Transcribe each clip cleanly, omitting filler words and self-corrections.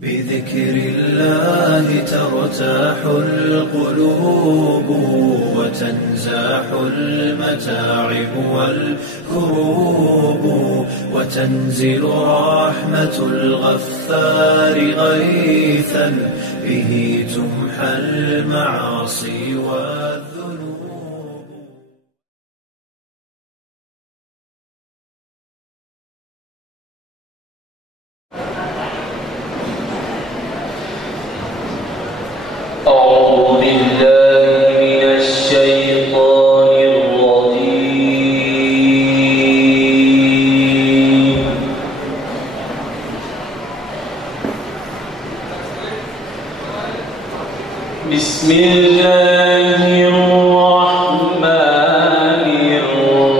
بذكر الله ترتاح القلوب وتنزاح المتاعب والكروب وتنزل رحمة الغفار غيثا به تمحى المعاصي والذنوب. أعوذ بالله من الشيطان الرجيم. بسم الله الرحمن الرحيم.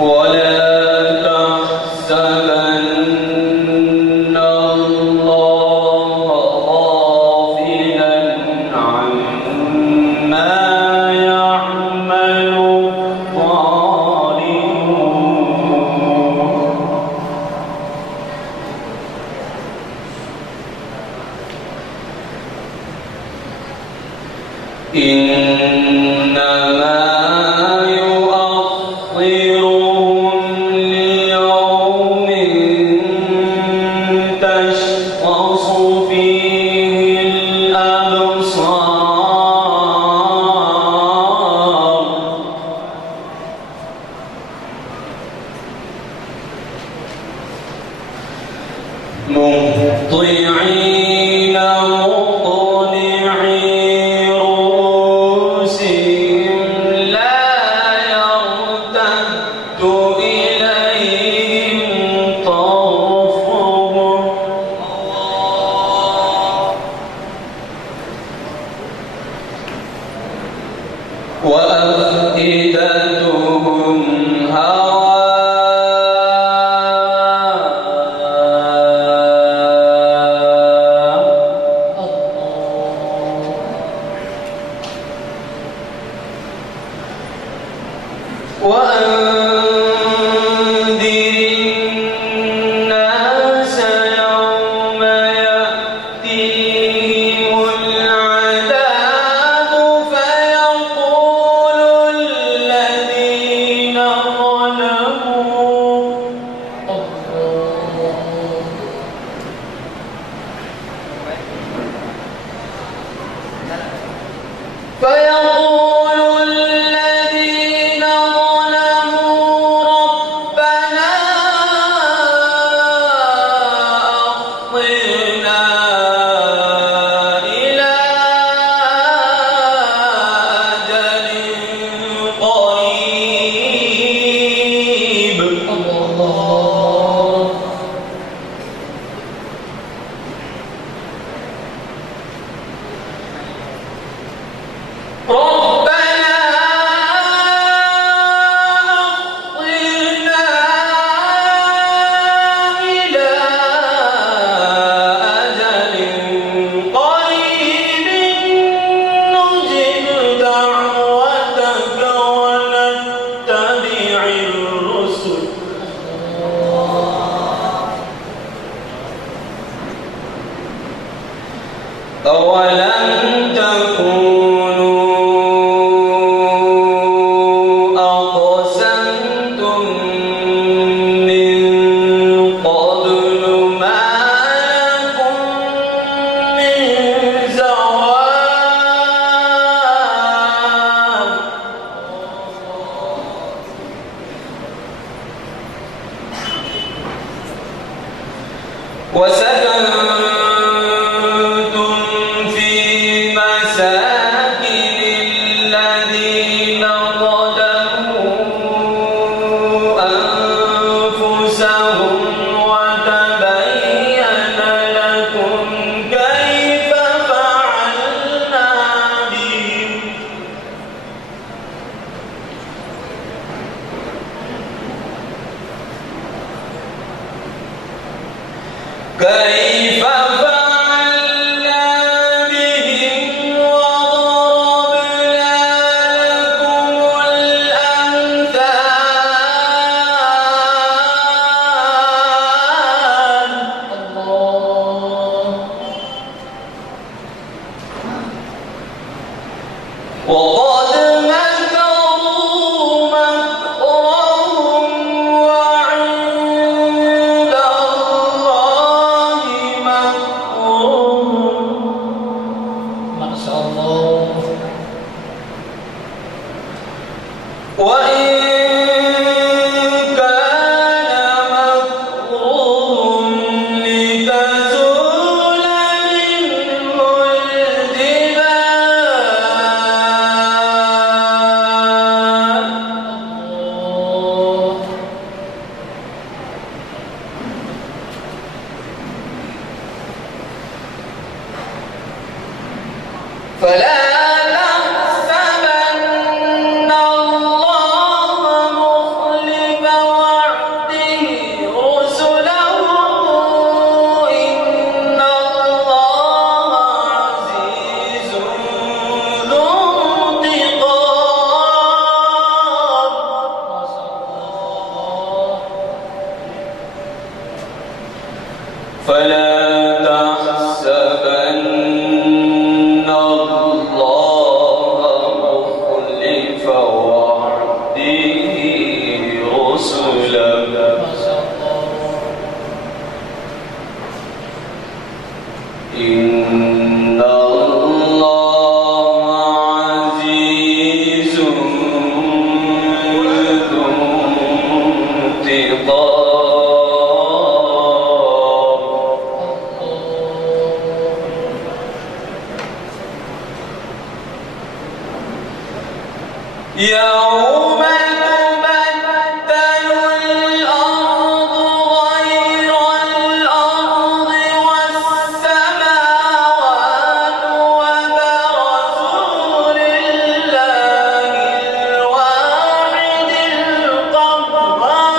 ولا تحسبن الله غافلا عما يعمل الظالمون إنما مهطعين مقنعي رؤوسهم لا يرتد إليهم طرفهم وأفئدتهم وأنذر الناس يوم يأتيهم العذاب فيقول الذين أولم تكونوا أقسمتم من قبل ما لكم من زوال وسكنتم في وقد مكروا مكرهم وعند الله مكرهم. ما شاء الله. وإن فلا تحسبن الله مخلف وعده رسله إن الله عزيز ذو انتقام. فلا تحسبن الله مخلف وعده رسله إن الله عزيز ذو انتقام. يوم تبدل الأرض غير الأرض والسماوات وبرزوا لله الواحد القهار.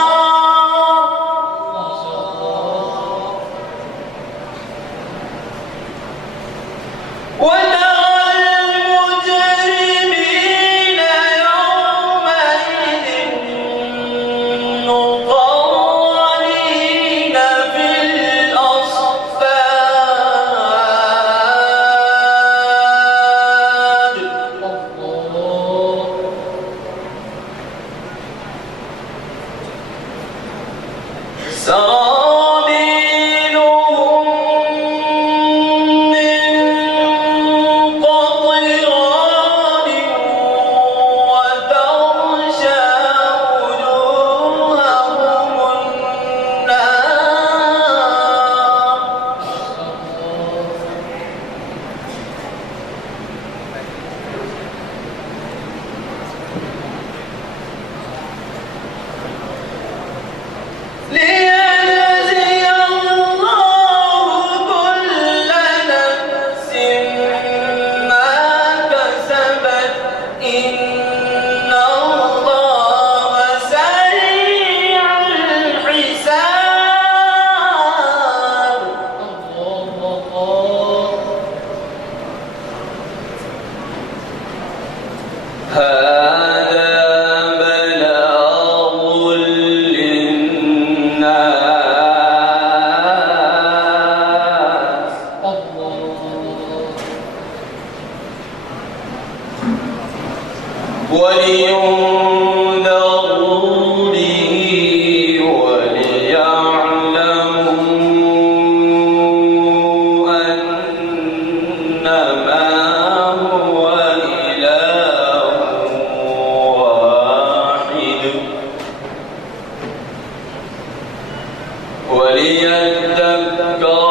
سرابيلهم من قطران وتغشى وجوههم النار. ليجزي الله كل نفس ما كسبت إن الله سريع الحساب. هذا بلاغ للناس ولينذروا به وليعلموا أنما هو إله واحد وليذكر